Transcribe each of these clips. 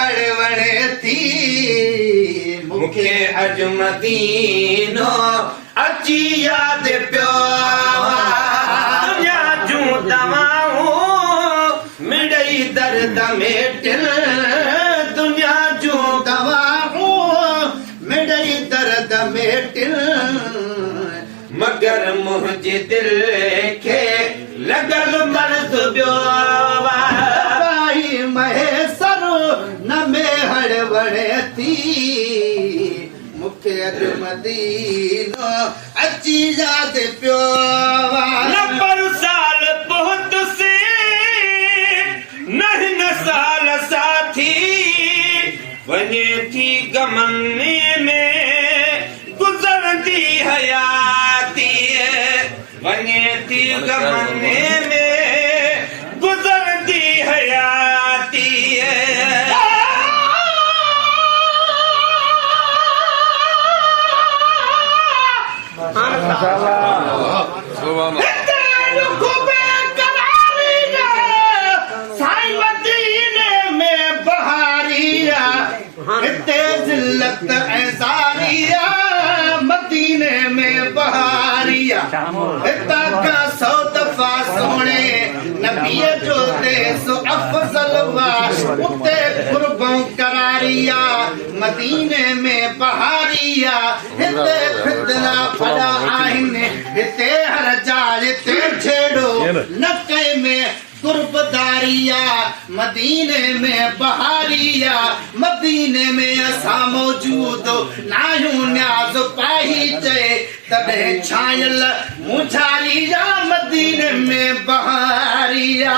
हर वणे थी मूंखे अॼु मदीनो अची याद पियो दुनिया जूं दवाऊं मिड़ई दर्द मेटिन दुनिया जूं दवाऊं मिड़ई दर्द मेटिन मगर मुंहिंजे दिल खे लॻल मर्द ॿियो भाई महेसर न में हर वणे थी मूंखे अॼु मदीनो अची याद पियो नंबर साल पहुतुसी न साल साथी वञे थी गमने में गुज़रंदी हयाती वञे थी गमने में गुज़रंदी हयाती मदीने में बहारिया हिता का 100 दफा सोने नबीअ जो देस अफजल वाश उते कुर्बों करारिया मदीने में बहारिया हिते फितना फड़ा आहिनि हिते हर जाल ते छेड़ो नके में कुर्बदारिया मदीने में बहारिया मदीने में असा मौजूद नायूं न्याज पाही चे तबे छायल मुझारिया मदीने में बहारिया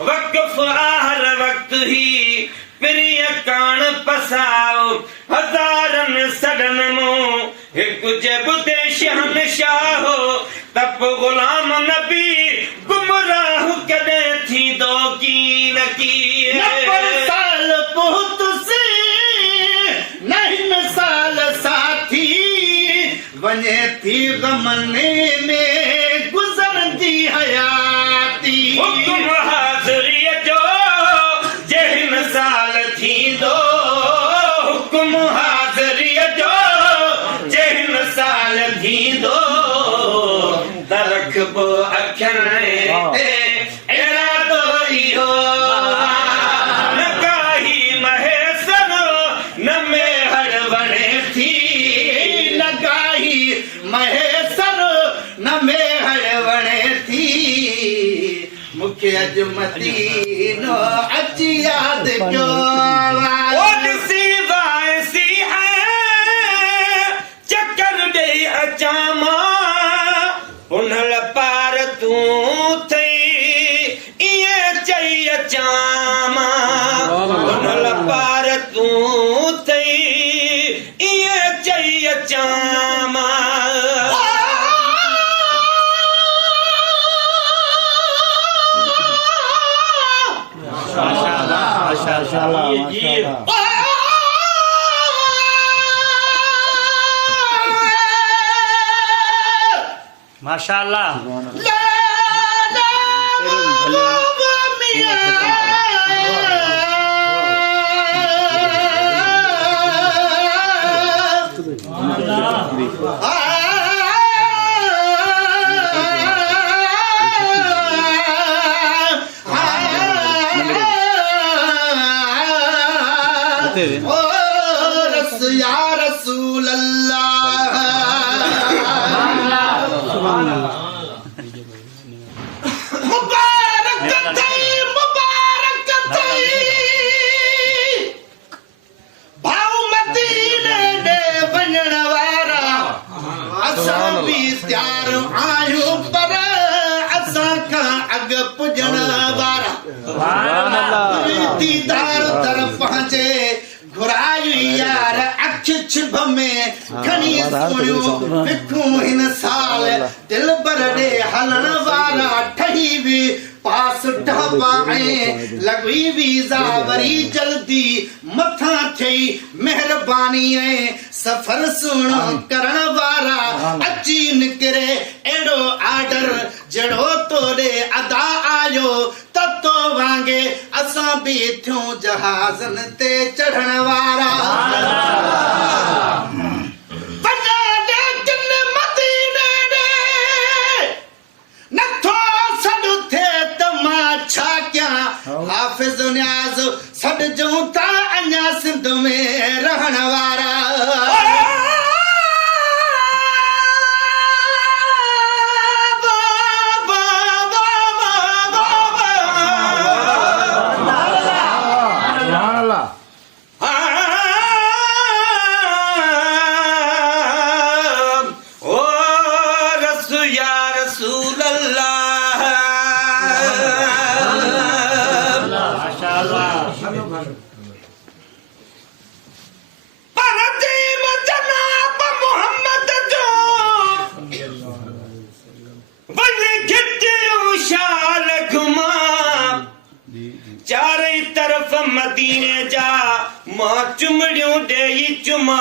वक़्फ़ हर वक्त ही प्रिय कान पसाओ हज़ारनि सडन मूं हिकु जबुदे शहनशाह हो तप गुलाम नबी गुमराह कॾहिं थींदो की न की साल पहुतुसी न साल साथी वञे थी गमने में गुज़रंदी हयाती हुकुम हाज़िरीअ जो जहिन साल थींदो हुकुम हाज़िरीअ जो जहिन साल थींदो तरखबो अखियुनि ते इरादो इहो न काई महेसर न में हर वणे थी न काई महेसर न में हर वणे थी मूंखे अॼु मदीनो अची याद पियो चक्कर ॾेई अचां मां उन्हल पार तूं थई ईअं चई अचां मां उन्हल पार तूं थई ईअं चई अचां मां माशाअल्लाह या रसूल अल्लाह मुबारक थई भाऊ मदीने दे वञण वारा असां भी तैयार आहियूं पर असां खां अॻु पुॼण वारा दीदार तरफ़ जे घुराई नसीब में खणी सोणियूं विखूं हिन साल दिल बरड़े हलण वारा ठही भी पास ढाबा ऐं लॻी वीज़ा वरी जल्दी मथां थई महिरबानी ऐं सफ़र सुहिणो करण वारा अची निकिरे अहिड़ो आर्डर जहिड़ो तोॾे अदा आयो त तो वांगे असां बि थियूं जहाज़नि ते चढ़ण वारा हाफिज न्याज़ सॾजूं था अञा सिंध में रहण वारा चारे तरफ मदीने जा मां चुमड़ियूं ॾेई चुमा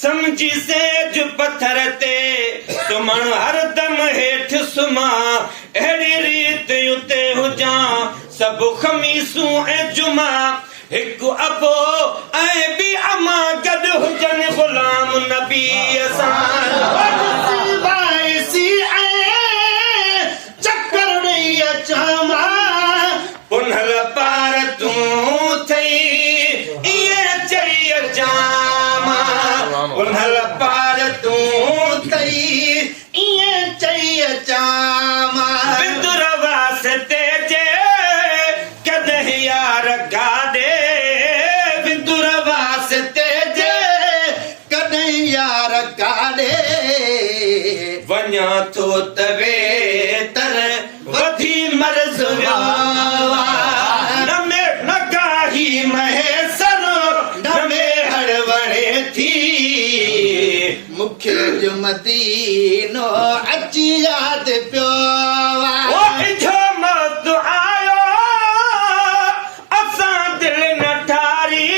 समझी सेज पत्थर ते सुमण हरदम हेठि सुमा अहिड़ी रीत उते हुजां सभु खमीसूं ऐं जुमा हिकु अबो ऐं ॿी अमा गॾु हुजनि गुलाम नबी पुनल पार तूं थई ईअं चई अचामा पुनल पार तूं थई ईअं चई अचामा विदुर वास्ते जे कॾहिं यार गाॾे विदुर वास्ते जे कॾहिं यार गाॾे वञा थो तवे तर वधी मर्ज़ वियो मदीनो अची याद पियो मौत आयो असां दिल न ठारी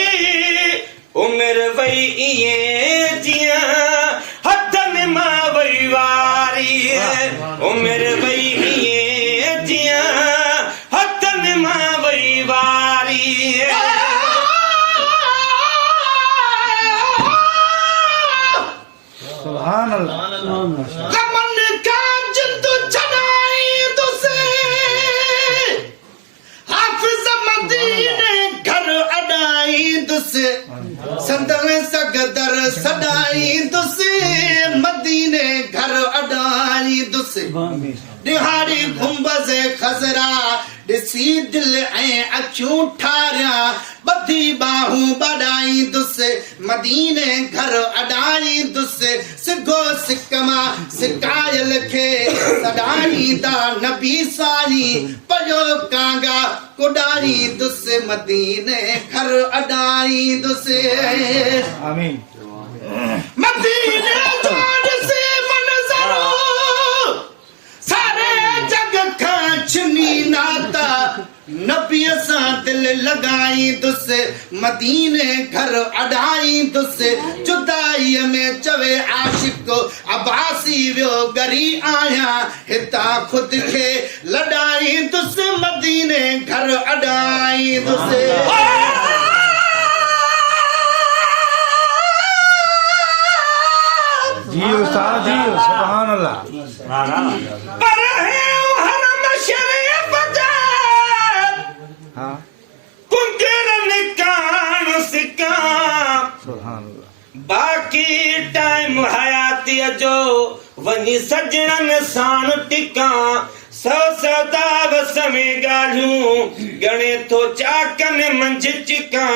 उमिरि वई ईअं जीअं हथनि मां वई वारी उमिरि वई ईअं जीअं हथनि मां वई वारी गमन का जिंदू छड़ाई तुसे हाफिज मदीने घर अडाई तुसे संदन सगदर सदाई तुसे मदीने घर अडाई तुसे दिहाड़ी गुंबज़ खजरा ॾिसी दिल ऐं अखियूं ठारिया ॿधी बाहूं बढ़ाई दुसे मदीने घर अडाई दुसे सिगो सिक मां सिकायल खे सॾाईंदा नबी साईं पयो कांगा कुॾाई दुसे मदीने घर अडाई दुसे आमीन मदीने जो ॾिसी मंज़रो सारे जग खां छिनी नाता नबीअ सां दिल लॻाई दुसे मदीने घर अडाई दुसे जुदाईअ में चवे आशिक अब्बासी वियो गरी आहियां हितां ख़ुदि खे लॾाई दुसे मदीने घर अडाई दुसे जी उस्ताद जी सुभान अल्लाह पर है हरम शरीफ जा हां कुंकरन कान सिका सुभान अल्लाह बाकी टाइम हयाती जो वनी सजणन साण टिका सौ सदाव में गालियूं गणे तो चाकन मंझ चिका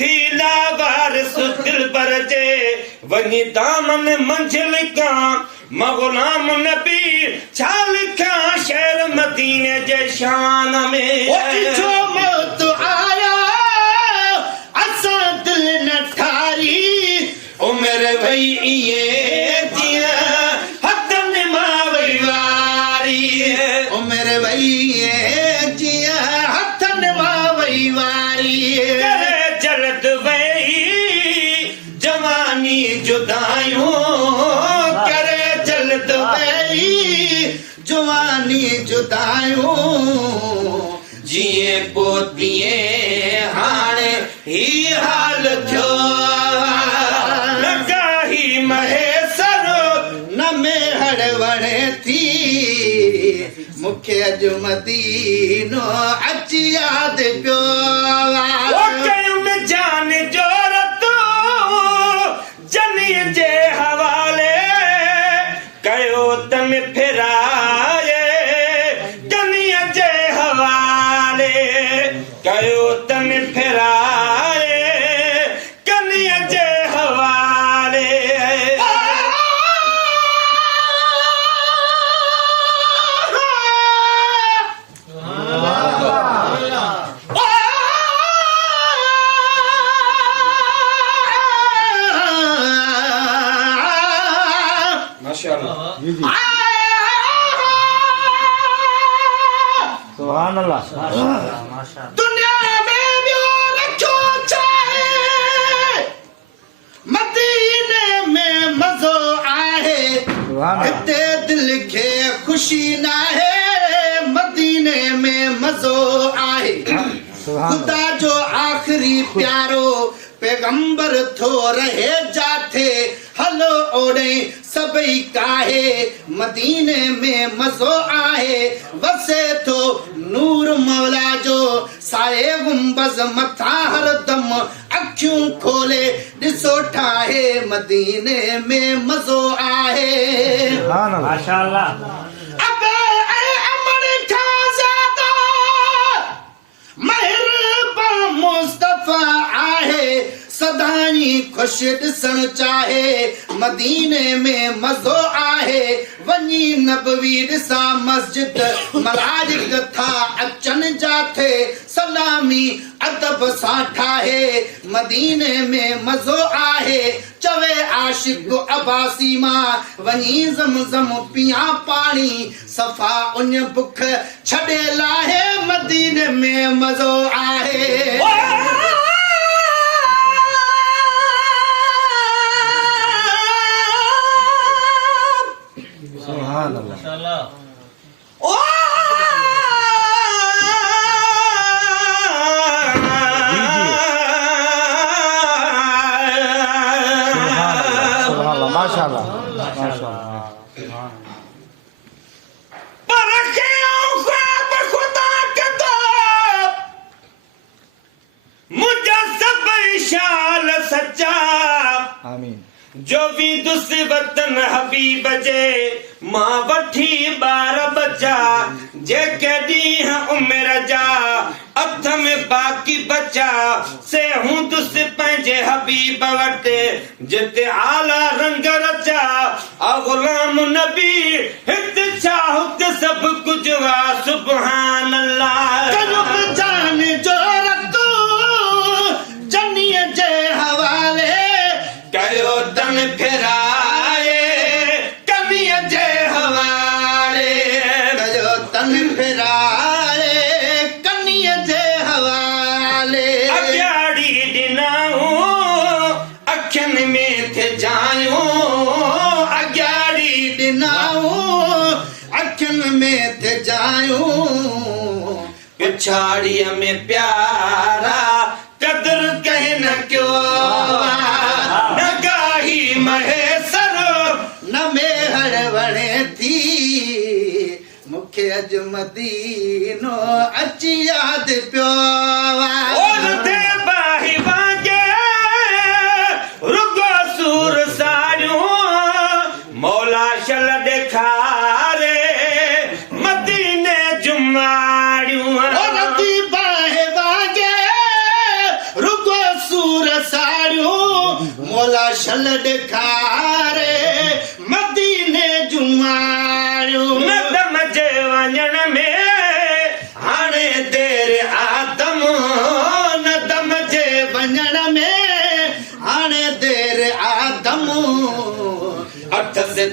थीला वारिस दिल पर जे वनी दामन मंझ लिका मग़ुलाम नबी छा लिखा शहर मदीने जे शान में जो मौत आया असां दिल न ठारी उमिर वई ये जिया हथन मां वई वारी ओ मेरे वई ये जिया हथन मां वई वारी करे जलद वई जवानी जुदायूं करे जलद वई जवानी जुदायूं जिए पोतिए हाणे ही हाल थियो लॻाही महेसर न में हड़वणे थी मूंखे अॼु मदीनो अची यादि पियो ओ कयुम जान जो रतो जनीअ जे हवाले कयो तम फिराए जनीअ जे हवाले कयो तम फिराए कनीअ जे हवाले माशाअल्लाह जी जी सुभान अल्लाह माशाल्लाह दुनिया में ॿियो रखो चाहे मदीने में मज़ो आहे सुभान अल्लाह हिते दिल खे ख़ुशी नाहे मदीने में मज़ो आहे सुभान खुदा जो आखिरी प्यारो पैगंबर थो रहे जाथे हलो ओड़े सभई काहे मदीने में मज़ो आहे वसे थो नूर मौला जो साए गुंबज़ मथा हरदम अखियूं खोले ॾिसो ठाहे मदीने में मज़ो आहे सुभान अल्लाह माशाल्लाह अबे ऐ अमर खां ज़्यादा मेहरबान मुस्तफ़ा आहे सदाई ख़ुशि ॾिसण चाहे मदीने में मज़ो आहे वञी नबवी ॾिसां मस्जिद मलाइक था अचनि जाथे सलामी अदब सां ठाहे मदीने में मज़ो आहे चवे आशिक अबासी मां वञी ज़मज़म पिया पाणी सफ़ा उन बुख छॾे लाहे मदीने में मज़ो आहे सुभान अल्लाह ओ सुभान अल्लाह माशाअल्लाह माशाअल्लाह पर क्यों ख्वाब खुदा के दो मुझे सब शाल सच्चा आमीन जो भी दूसरे वतन हबीब जे मां वठी बार बचा जे कदी है उम्र जा अथ में बाकी बचा से हूं दुस पंहिंजे हबीब वटे जिते आला रंग रचा आ गुलाम नबी हित छा हुत सब कुछ वा सुभान अल्लाह करुब जान जो रखो जनीअ जे हवाले कयो तन फिराए कमीअ जे हवाले कयो तन फिराए कनीअ जे हवाले अॻियाड़ी ॾिनाऊं अखियुनि में थे जायूं अॻियाड़ी ॾिनाऊं अखियुनि में थे जायूं पिछाड़ीअ में प्यारा कदर कहीं न क्यों नगाही महेसर न में हड़वणे थी मूंखे अॼु मदीनो अची यादि पियो और दे बाही वांगे रुगो सूर सारियूं मौला शल ॾेखारे मदीने जुमाड़ियूं औरती बाहे वागे रुगो सूर साड़ियूं मौला शल ॾेखारे मदीने जुमाड़ियूं नदम जे वञण में हाणे देर आदम नदम जे वञण में हाणे देर आदम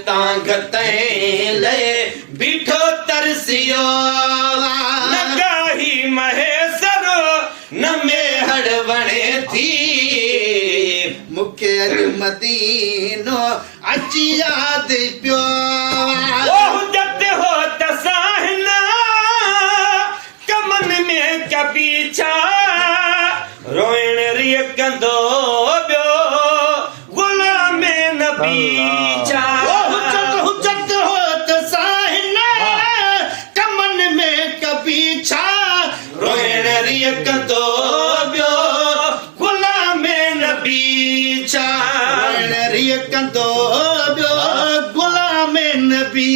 तांगते ले बीठो तरसियो न गाही महेसर न मेहड़ वणे थी मुखे अॼु मदीनो अची याद पियो ओह जत हो तसाहना कमन में कपीछा रोइण रिय कंदो बियो गुलाम नबी छा हुजत होत साहिना कमन में कभी छा रोइण रिय कंदो बियो गुलाम नबी छा रिय कंदो ॿियो गुलाम नबी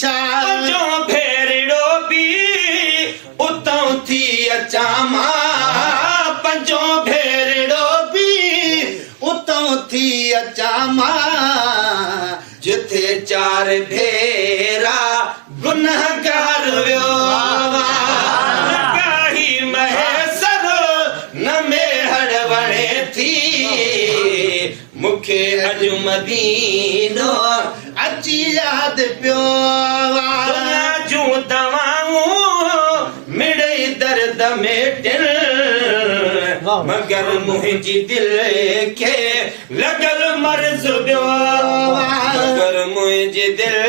छा पंजो भेरड़ो बि उतां थी अचां मां पंजो भेरड़ो बि उतां थी अचां मां जिथे चार भेरा गुनहगार वियो न काही महेसर न मेहड़ वणे थी मूंखे अॼु मदीनो अची याद पियो दुनिया जूं दवाऊं मिड़ई दर्द मेटिन मगर मुंहिंजी दिल खे लॻल मर्ज़ ॿियो मगर मुंहिंजी दिल